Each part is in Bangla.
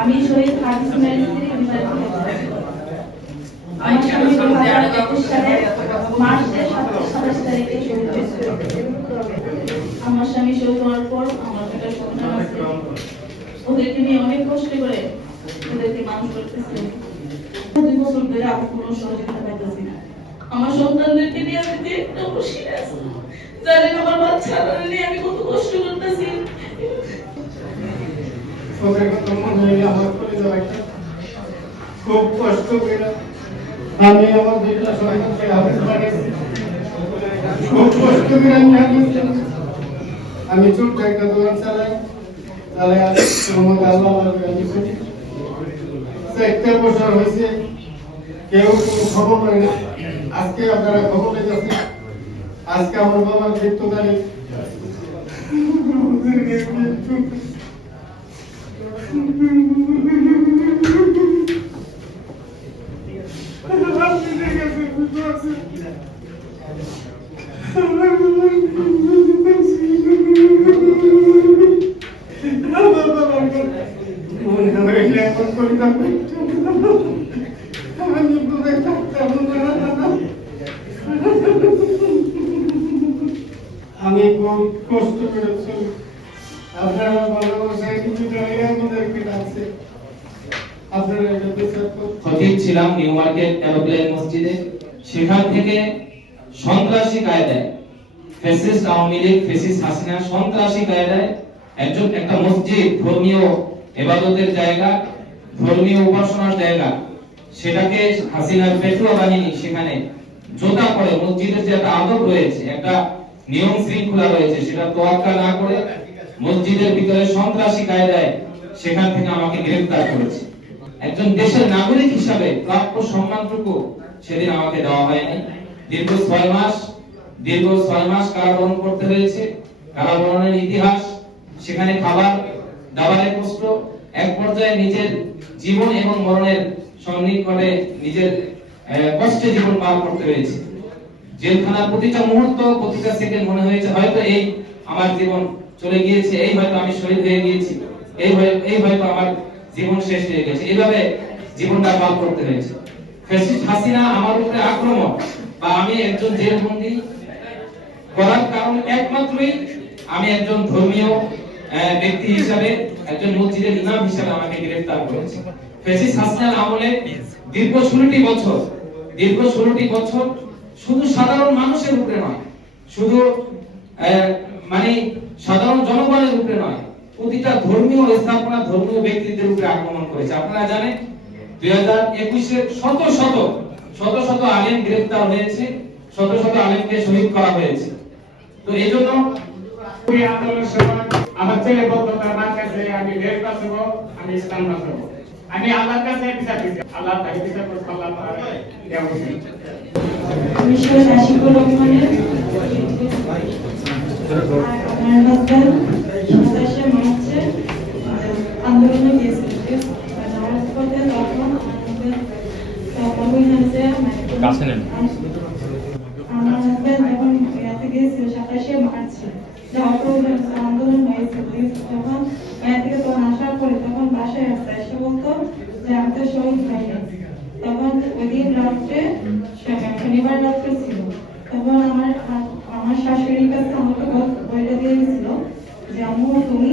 আমি শহীদ হাফিজ। আমার স্বামী দু হাজার একুশ সালে মার্চের সাতাশ তারিখে শহীদ হয়েছে আমার স্বামী শহীদ হওয়ার পর আমার একটা সন্তান আছে। ওদেরকে নিয়ে অনেক কষ্ট করে ওদেরকে মানুষ করতেছি। দুই বছর ধরে আমি কোনো সহযোগিতা পাইতেছি না। আমার সন্তানদেরকে নিয়ে আমি একটা বসে আছি। জানেন আমার বাচ্চারা নিয়ে আমি কত কষ্ট করতেছি। খুব কষ্ট আমি আমার খুব কষ্ট করে আমি ছোট্ট একটা দোকান চালাই। করি একটা হয়েছে, কেউ খবর না। আজকে আপনারা আজকে আমার বাবার মৃত্যু তারিখ মনে হইলে এখন করিতাম আমি খুব কষ্ট করে চলি আপনারা ভালোবাসায় কিছু জায়গায় আমাদেরকে ডাকছে আপনারা এটা বিচার করুন খতিব ছিলাম নিউ মার্কেট এরোপ্লেন মসজিদে, সেখান থেকে সন্ত্রাসী কায়দায় ফেসিস্ট আওয়ামী লীগ ফেসিস্ট হাসিনা, সন্ত্রাসী কায়দায় একজন, একটা মসজিদ, ধর্মীয় এবাদতের জায়গা, ধর্মীয় উপাসনার জায়গা, সেটাকে হাসিনার পেট্রো বাহিনী সেখানে জোতা করে মসজিদের যে একটা আদব রয়েছে, একটা নিয়ম শৃঙ্খলা রয়েছে, সেটা তোয়াক্কা না করে মসজিদের ভিতরে সন্ত্রাসী কায়দায় সেখান থেকে আমাকে গ্রেফতার করেছে। একজন দেশের নাগরিক হিসাবে প্রাপ্য সম্মানটুকু সেদিন আমাকে দেওয়া হয়নি। দীর্ঘ ছয় মাস, দীর্ঘ ছয় মাস কারাবরণ করতে হয়েছে। কারাবরণের ইতিহাস, সেখানে খাবার, দাবারের কষ্ট এক পর্যায়ে নিজের জীবন এবং মরণের সন্নিকটে নিজের কষ্টে জীবন পার করতে হয়েছে। জেলখানার প্রতিটা মুহূর্ত প্রতিটা সেকেন্ড মনে হয়েছে, হয়তো এই আমার জীবন চলে গিয়েছে, এই হয়তো আমি শহীদ হয়ে গিয়েছি, এই হয়- এই হয়তো আমার জীবন শেষ হয়ে গেছে। এইভাবে জীবনটা পার করতে হয়েছে। ফ্যাসিস্ট হাসিনা আমার উপরে আক্রমণ বা আমি একজন জেলবন্দি করার কারণ একমাত্রই আমি একজন ধর্মীয় ব্যক্তি হিসাবে, একজন মসজিদের ইমাম হিসাবে আমাকে গ্রেফতার করেছে। ফেসিস হাসিনার আমলে দীর্ঘ ষোলোটি বছর, দীর্ঘ ষোলোটি বছর শুধু সাধারণ মানুষের উপরে নয়, শুধু মানে সাধারণ জনগণের উপরে নয় প্রতিটা ধর্মীয় স্থাপনা ধর্মীয় ব্যক্তিদের উপরে আক্রমণ করেছে। আপনারা জানেন দুই হাজার একুশে শত শত শত শত আলেম গ্রেফতার হয়েছে শত শত আলেমকে শহীদ করা হয়েছে। তো এই জন্য আন্দোলনের সময় আমার ছেলে বলতো তার মার কাছে আমি বাঁচাবো আমি ইসলাম বাঁচাবো আমি আল্লাহর কাছে বিচার দিচ্ছি আল্লাহ তাকে বিচার করতে আল্লাহ দেওয়া উচিত। আশিকুর রহমানের আর আমার হাজবেন্ড সাতাশে মার্চে আন্দোলনে গিয়েছিল যাওয়ার পথে তখন আমার husband তখন ওইখানে যে কাছে নেন। আমার যখন ইয়াতে গিয়েছিল সাতাশে মার্চে যাওয়ার পর আন্দোলন হয়েছিল তখন ওইখান থেকে তখন আসার পরে তখন বাসায় আসতে এসে বলতো যে আমি তো শহীদ হয়নি তখন ওই দিন রাত্রে শনিবার রাত্রে ছিল তখন আমার আমার শাশুড়ির কাছে আমাকে বইটা দিয়ে গেছিল যে আম্মু তুমি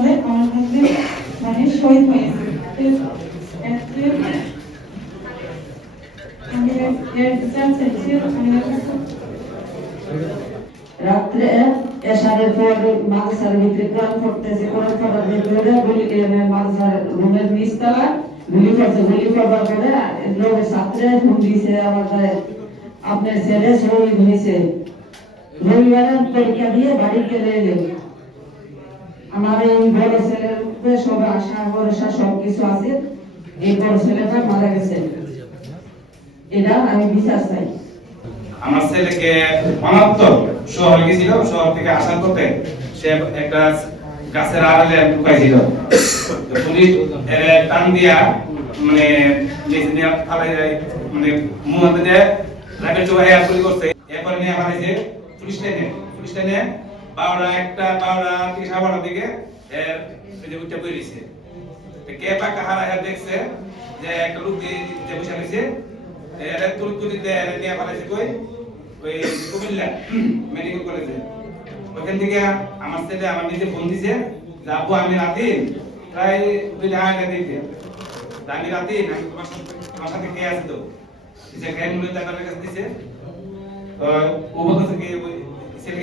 2026 April রাত্রে এসারের পর মাদ্রাসার ভিতরে কোরআন পড়তেছে কোরআন পড়ার ভিতরে গুলি মাদ্রাসার রুমের নিচতলা গুলি করছে, গুলি করবার পরে লোকের ছাত্রে হুম দিছে আমার আপনার ছেলে শরীর হয়েছে। রবিবারে পরীক্ষা দিয়ে বাড়িতে গেলে আমার এই বড় ছেলের থাকবে সবাই আশা, ভরসা সব কিছু আছে। এই বড় ছেলেটা মারা গেছে। এটা আমি বিচার চাই। আমার ছেলেকে অনাত্তর শহরে গেছিল, শহর থেকে আসার পথে সে একটা গাছের আড়ালে লুকাইছিল পুলিশ টান দিয়া মানে মানে দিয়ে রাখের চোখে গুলি করছে, এরপরে নিয়ে ফালাইছে পুলিশ লাইনে পুলিশ লাইনে বারোটা একটা, বারোটা সাড়ে বারোটার দিকে এর ওই কুমিল্লা মেডিকেল কলেজে ওখান থেকে আমার নিজে ফোন দিছে, যে আমি রাতে প্রায় দুই আড়াই রাতে আমি তোমার সাথে কে আছে তো?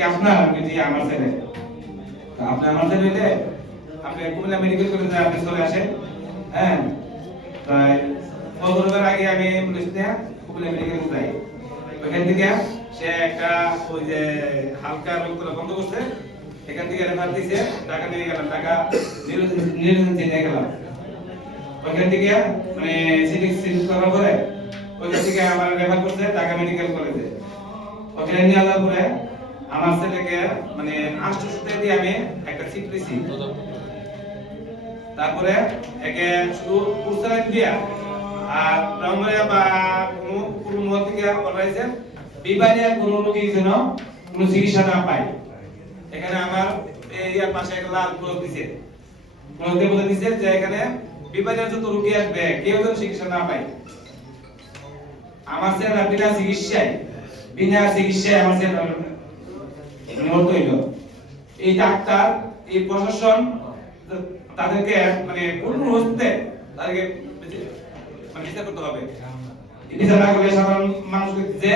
আপনার আমি আমার ছেলে। আপনি আমার ছেলে আপনি কুমিল্লা মেডিকেল কলেজে আপনি চলে আসেন হ্যাঁ? তাই ফজরের আগে আমি পুলিশ নিয়ে কুমিল্লা মেডিকেল যাই। ওখান থেকে সে একটা ওই যে হালকা রক্তটা বন্ধ করছে, এখান থেকে রেফার দিছে টাকা নিয়ে গেলাম টাকা নিরঞ্জন নিয়ে গেলাম। ওখান থেকে মানে সিটি সিটি করার পরে ওখান থেকে আমার রেফার করছে ঢাকা মেডিকেল কলেজে ওখানে নিয়ে যাওয়ার পরে, আমার ছেলেকে মানে আষ্টশোতে দিয়ে আমি একটা সিট পেয়েছি তারপরে একে শুধু দিয়া আর ব্রাহ্মণিয়া বা কোনো কোনো থেকে বিবাহিয়া কোনো যেন কোনো চিকিৎসা না পায়। এখানে আমার ইয়ার পাশে একটা লাল দিছে। বলে দিছে যে এখানে বিবাহিয়া যত রোগী আসবে, কেউ যেন চিকিৎসা না পায়। আমার ছেলে বিনা চিকিৎসায় বিনা চিকিৎসায় আমার ছেলে নিহত হইল। এই ডাক্তার, এই প্রশাসন তাদেরকে মানে পূর্ণ হস্তে তাদেরকে মানে বিচার করতে হবে। বিচার না করলে সাধারণ মানুষকে যে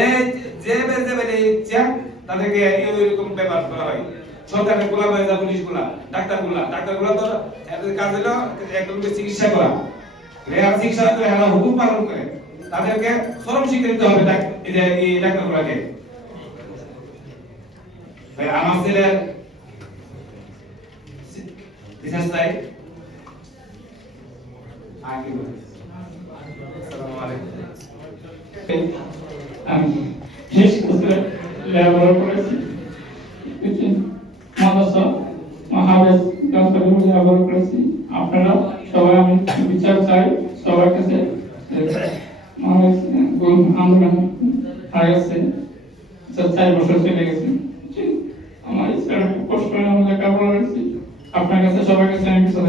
যে বে- যে ইচ্ছা তাদেরকে এরকম ব্যবহার করা হয়। সরকারের গোলা পুলিশগুলা ডাক্তারগুলা ডাক্তারগুলা তো এদের কাজ হলো একজনকে চিকিৎসা করা। রেহার চিকিৎসা করে হেলা হুকুম পালন করে। তাদেরকে চরম হবে এই ডাক্তার গুলাকে আমার ছেলের আসসালামু আলাইকুম আমি করেছি মাদ্রাসা আপনারা সবাই আমি বিচার চাই সবার কাছে মহাবেশ আন্দোলন হয়ে চার বছর চলে গেছে আমার ইচ্ছা কষ্ট করে আমি লেখাপড়া করেছি আপনার কাছে সবার কাছে আমি কিছু